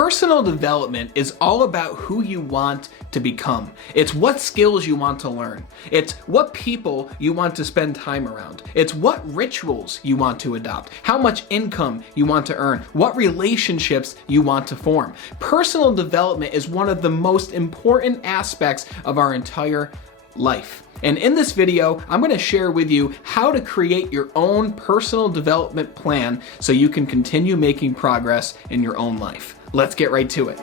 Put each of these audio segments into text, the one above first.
Personal development is all about who you want to become. It's what skills you want to learn. It's what people you want to spend time around. It's what rituals you want to adopt, how much income you want to earn, what relationships you want to form. Personal development is one of the most important aspects of our entire life. And in this video, I'm going to share with you how to create your own personal development plan so you can continue making progress in your own life. Let's get right to it.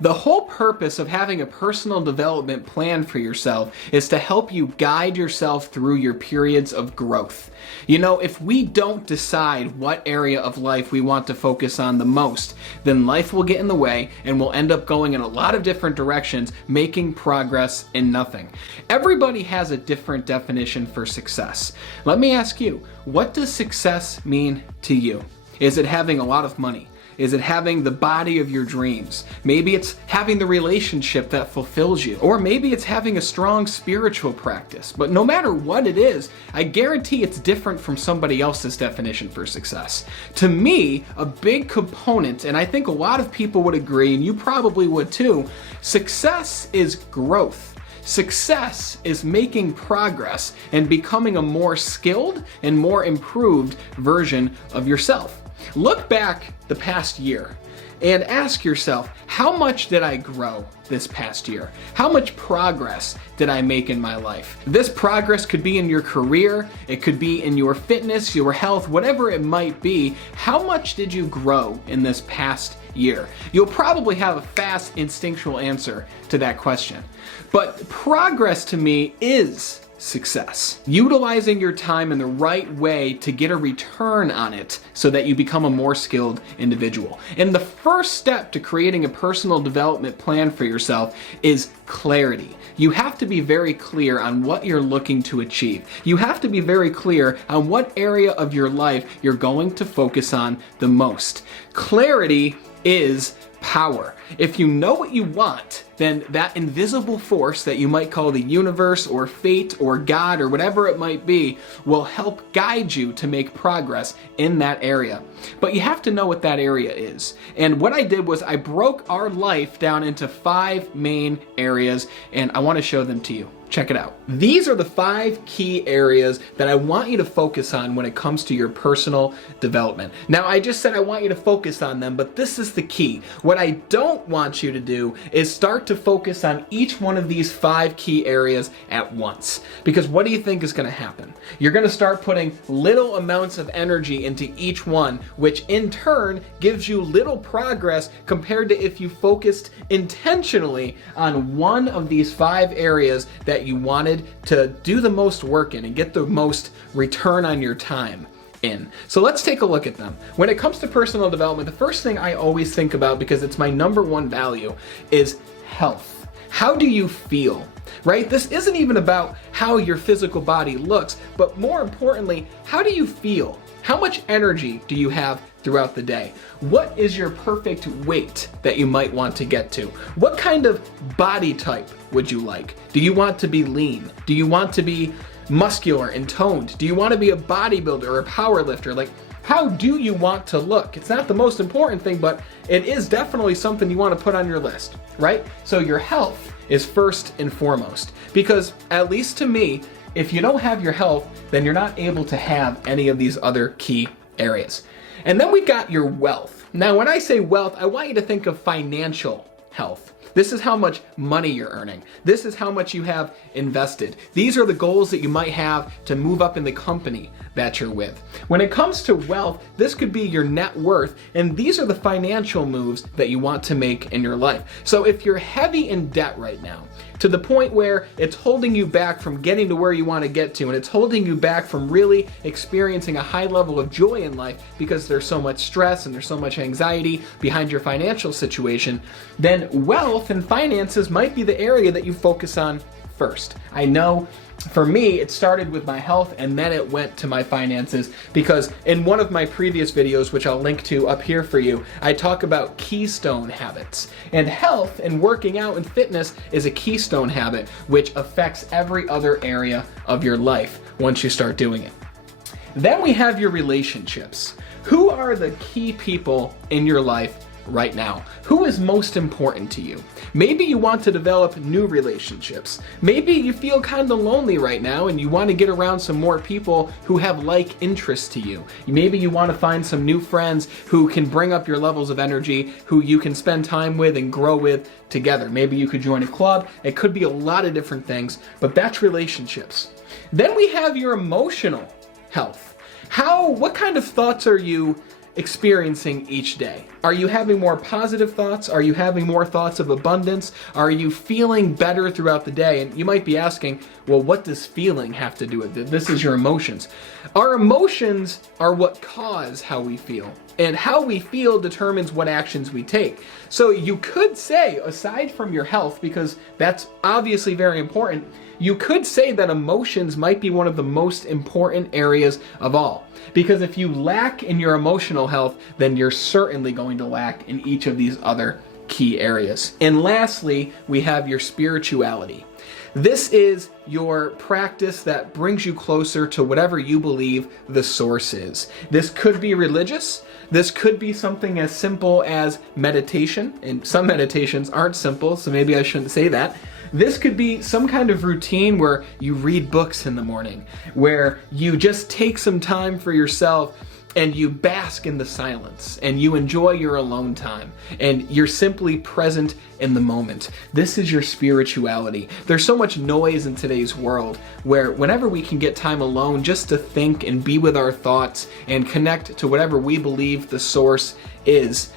The whole purpose of having a personal development plan for yourself is to help you guide yourself through your periods of growth. You know, if we don't decide what area of life we want to focus on the most, then life will get in the way and we'll end up going in a lot of different directions, making progress in nothing. Everybody has a different definition for success. Let me ask you, what does success mean to you? Is it having a lot of money? Is it having the body of your dreams? Maybe it's having the relationship that fulfills you. Or maybe it's having a strong spiritual practice. But no matter what it is, I guarantee it's different from somebody else's definition for success. To me, a big component, and I think a lot of people would agree, and you probably would too, success is growth. Success is making progress and becoming a more skilled and more improved version of yourself. Look back the past year and ask yourself, how much did I grow this past year? How much progress did I make in my life? This progress could be in your career, it could be in your fitness, your health, whatever it might be. How much did you grow in this past year? You'll probably have a fast instinctual answer to that question. But progress to me is success. Utilizing your time in the right way to get a return on it so that you become a more skilled individual. And the first step to creating a personal development plan for yourself is clarity. You have to be very clear on what you're looking to achieve. You have to be very clear on what area of your life you're going to focus on the most. Clarity is power. If you know what you want, then that invisible force that you might call the universe or fate or God or whatever it might be will help guide you to make progress in that area. But you have to know what that area is. And what I did was I broke our life down into 5 main areas, and I want to show them to you. Check it out. These are the 5 key areas that I want you to focus on when it comes to your personal development. Now, I just said I want you to focus on them, but this is the key. What I don't want you to do is start to focus on each one of these 5 key areas at once. Because what do you think is going to happen? You're going to start putting little amounts of energy into each one, which in turn gives you little progress compared to if you focused intentionally on one of these 5 areas that you wanted to do the most work in and get the most return on your time in. So let's take a look at them. When it comes to personal development, the first thing I always think about, because it's my #1 value, is health. How do you feel? Right? This isn't even about how your physical body looks, but more importantly, how do you feel? How much energy do you have throughout the day? What is your perfect weight that you might want to get to? What kind of body type would you like? Do you want to be lean? Do you want to be muscular and toned? Do you want to be a bodybuilder or a power lifter? Like, how do you want to look? It's not the most important thing, but it is definitely something you want to put on your list, right? So your health is first and foremost, because at least to me, if you don't have your health, then you're not able to have any of these other key areas. And then we got your wealth. Now, when I say wealth, I want you to think of financial health. This is how much money you're earning. This is how much you have invested. These are the goals that you might have to move up in the company that you're with. When it comes to wealth, this could be your net worth, and these are the financial moves that you want to make in your life. So if you're heavy in debt right now, to the point where it's holding you back from getting to where you want to get to, and it's holding you back from really experiencing a high level of joy in life because there's so much stress and there's so much anxiety behind your financial situation, then wealth and finances might be the area that you focus on first. I know for me, it started with my health and then it went to my finances, because in one of my previous videos, which I'll link to up here for you, I talk about keystone habits. And health and working out and fitness is a keystone habit which affects every other area of your life once you start doing it. Then we have your relationships. Who are the key people in your life right now? Who is most important to you? Maybe you want to develop new relationships. Maybe you feel kind of lonely right now and you want to get around some more people who have like interests to you. Maybe you want to find some new friends who can bring up your levels of energy, who you can spend time with and grow with together. Maybe you could join a club. It could be a lot of different things, but that's relationships. Then we have your emotional health. What kind of thoughts are you experiencing each day? Are you having more positive thoughts? Are you having more thoughts of abundance? Are you feeling better throughout the day? And you might be asking, well, what does feeling have to do with it? This is your emotions. Our emotions are what cause how we feel, and how we feel determines what actions we take. So you could say, aside from your health, because that's obviously very important, you could say that emotions might be one of the most important areas of all. Because if you lack in your emotional health, then you're certainly going to lack in each of these other key areas. And lastly, we have your spirituality. This is your practice that brings you closer to whatever you believe the source is. This could be religious. This could be something as simple as meditation, and some meditations aren't simple, so maybe I shouldn't say that. This could be some kind of routine where you read books in the morning, where you just take some time for yourself and you bask in the silence and you enjoy your alone time and you're simply present in the moment. This is your spirituality. There's so much noise in today's world where whenever we can get time alone just to think and be with our thoughts and connect to whatever we believe the source is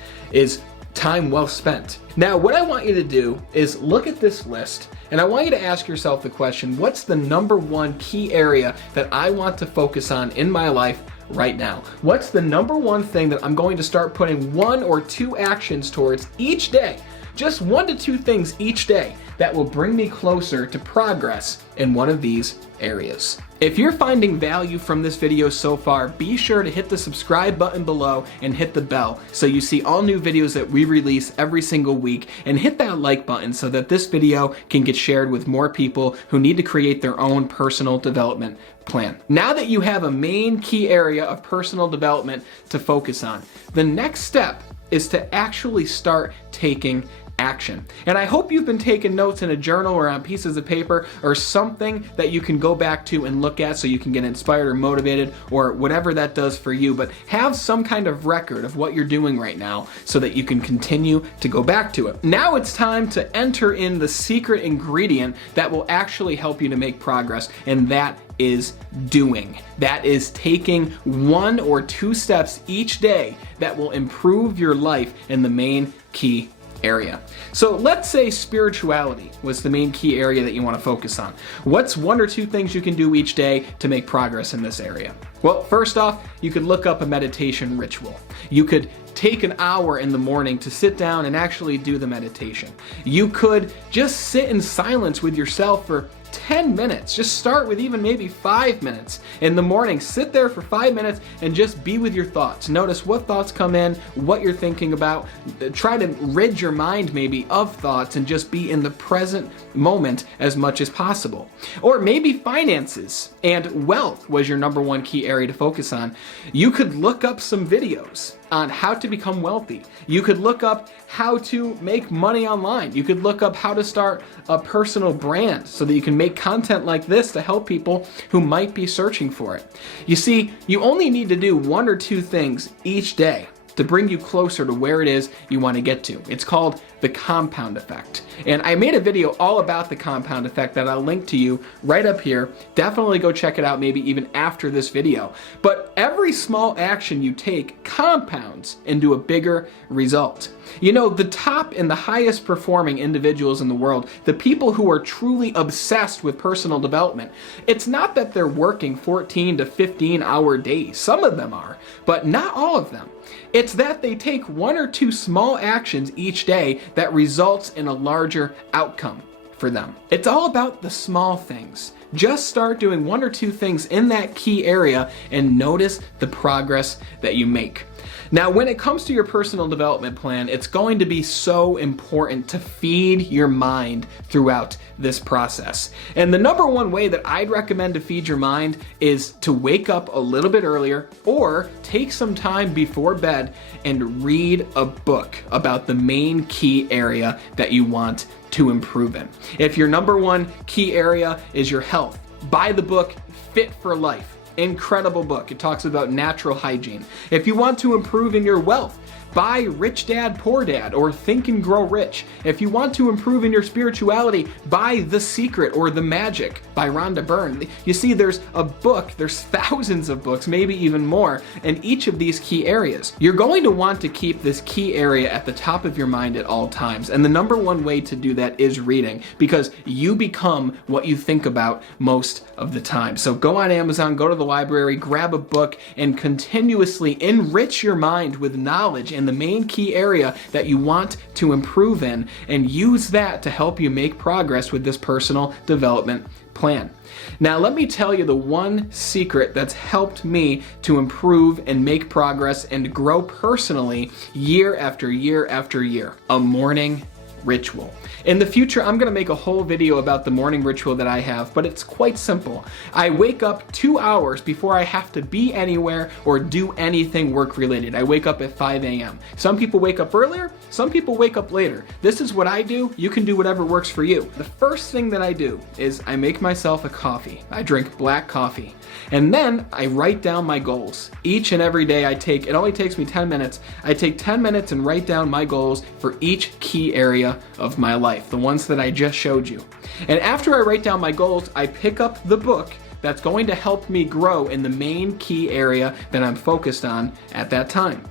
time well spent. Now, what I want you to do is look at this list and I want you to ask yourself the question, what's the number one key area that I want to focus on in my life right now? What's the number one thing that I'm going to start putting 1 or 2 actions towards each day? Just 1 to 2 things each day that will bring me closer to progress in one of these areas. If you're finding value from this video so far, be sure to hit the subscribe button below and hit the bell so you see all new videos that we release every single week, and hit that like button so that this video can get shared with more people who need to create their own personal development plan. Now that you have a main key area of personal development to focus on, the next step is to actually start taking action. And I hope you've been taking notes in a journal or on pieces of paper or something that you can go back to and look at so you can get inspired or motivated or whatever that does for you. But have some kind of record of what you're doing right now so that you can continue to go back to it. Now it's time to enter in the secret ingredient that will actually help you to make progress, and that is doing. That is taking 1 or 2 steps each day that will improve your life in the main key area. So let's say spirituality was the main key area that you want to focus on. What's 1 or 2 things you can do each day to make progress in this area? Well, first off, you could look up a meditation ritual. You could take an hour in the morning to sit down and actually do the meditation. You could just sit in silence with yourself for 10 minutes. Just start with even maybe 5 minutes in the morning. Sit there for 5 minutes and just be with your thoughts. Notice what thoughts come in, what you're thinking about. Try to rid your mind maybe of thoughts and just be in the present moment as much as possible. Or maybe finances and wealth was your number one key area to focus on. You could look up some videos on how to become wealthy. You could look up how to make money online. You could look up how to start a personal brand so that you can make content like this to help people who might be searching for it. You see, you only need to do 1 or 2 things each day to bring you closer to where it is you want to get to. It's called the compound effect. And I made a video all about the compound effect that I'll link to you right up here. Definitely go check it out, maybe even after this video. But every small action you take compounds into a bigger result. You know, the top and the highest performing individuals in the world, the people who are truly obsessed with personal development, it's not that they're working 14 to 15 hour days. Some of them are, but not all of them. It's that they take 1 or 2 small actions each day that results in a larger outcome for them. It's all about the small things. Just start doing 1 or 2 things in that key area and notice the progress that you make. Now, when it comes to your personal development plan, it's going to be so important to feed your mind throughout this process. And the number one way that I'd recommend to feed your mind is to wake up a little bit earlier or take some time before bed and read a book about the main key area that you want to improve in. If your number one key area is your health, buy the book Fit for Life. Incredible book. It talks about natural hygiene. If you want to improve in your wealth, buy Rich Dad, Poor Dad or Think and Grow Rich. If you want to improve in your spirituality, buy The Secret or The Magic by Rhonda Byrne. You see, there's thousands of books, maybe even more, in each of these key areas. You're going to want to keep this key area at the top of your mind at all times. And the number one way to do that is reading, because you become what you think about most of the time. So go on Amazon, go to the library, grab a book, and continuously enrich your mind with knowledge in the main key area that you want to improve in, and use that to help you make progress with this personal development plan. Now, let me tell you the one secret that's helped me to improve and make progress and grow personally year after year after year: a morning ritual. In the future, I'm going to make a whole video about the morning ritual that I have, but it's quite simple. I wake up 2 hours before I have to be anywhere or do anything work related. I wake up at 5 a.m. Some people wake up earlier, some people wake up later. This is what I do. You can do whatever works for you. The first thing that I do is I make myself a coffee. I drink black coffee. And then I write down my goals. Each and every day it only takes me 10 minutes. I take 10 minutes and write down my goals for each key area of my life, the ones that I just showed you. And after I write down my goals, I pick up the book that's going to help me grow in the main key area that I'm focused on at that time.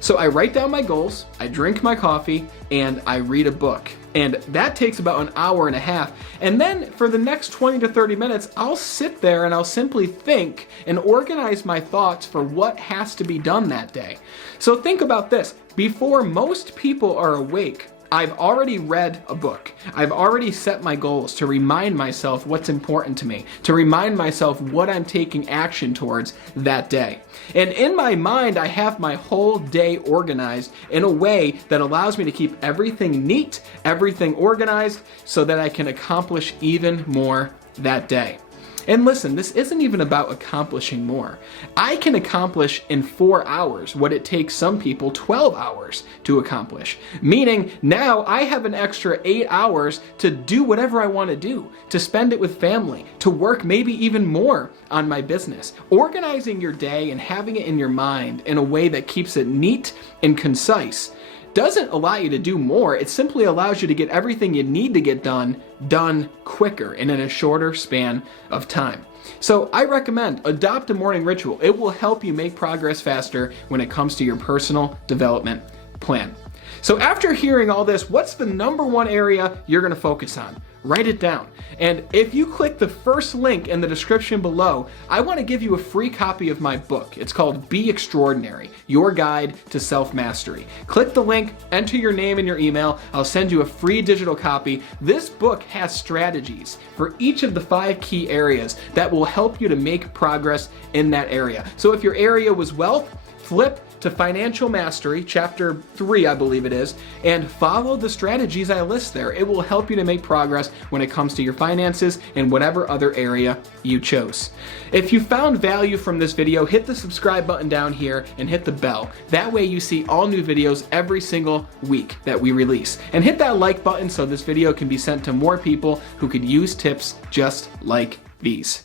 So I write down my goals, I drink my coffee, and I read a book. And that takes about an hour and a half. And then for the next 20 to 30 minutes, I'll sit there and I'll simply think and organize my thoughts for what has to be done that day. So think about this. Before most people are awake, I've already read a book. I've already set my goals to remind myself what's important to me, to remind myself what I'm taking action towards that day. And in my mind, I have my whole day organized in a way that allows me to keep everything neat, everything organized, so that I can accomplish even more that day. And listen, this isn't even about accomplishing more. I can accomplish in 4 hours what it takes some people 12 hours to accomplish. Meaning now I have an extra 8 hours to do whatever I want to do, to spend it with family, to work maybe even more on my business. Organizing your day and having it in your mind in a way that keeps it neat and concise doesn't allow you to do more. It simply allows you to get everything you need to get done quicker and in a shorter span of time. So I recommend adopt a morning ritual. It will help you make progress faster when it comes to your personal development plan. So after hearing all this, what's the number one area you're going to focus on? Write it down. And if you click the first link in the description below, I want to give you a free copy of my book. It's called Be Extraordinary, Your Guide to Self-Mastery. Click the link, enter your name and your email. I'll send you a free digital copy. This book has strategies for each of the 5 key areas that will help you to make progress in that area. So if your area was wealth, flip to Financial Mastery, Chapter 3, I believe it is, and follow the strategies I list there. It will help you to make progress when it comes to your finances in whatever other area you chose. If you found value from this video, hit the subscribe button down here and hit the bell. That way you see all new videos every single week that we release. And hit that like button so this video can be sent to more people who could use tips just like these.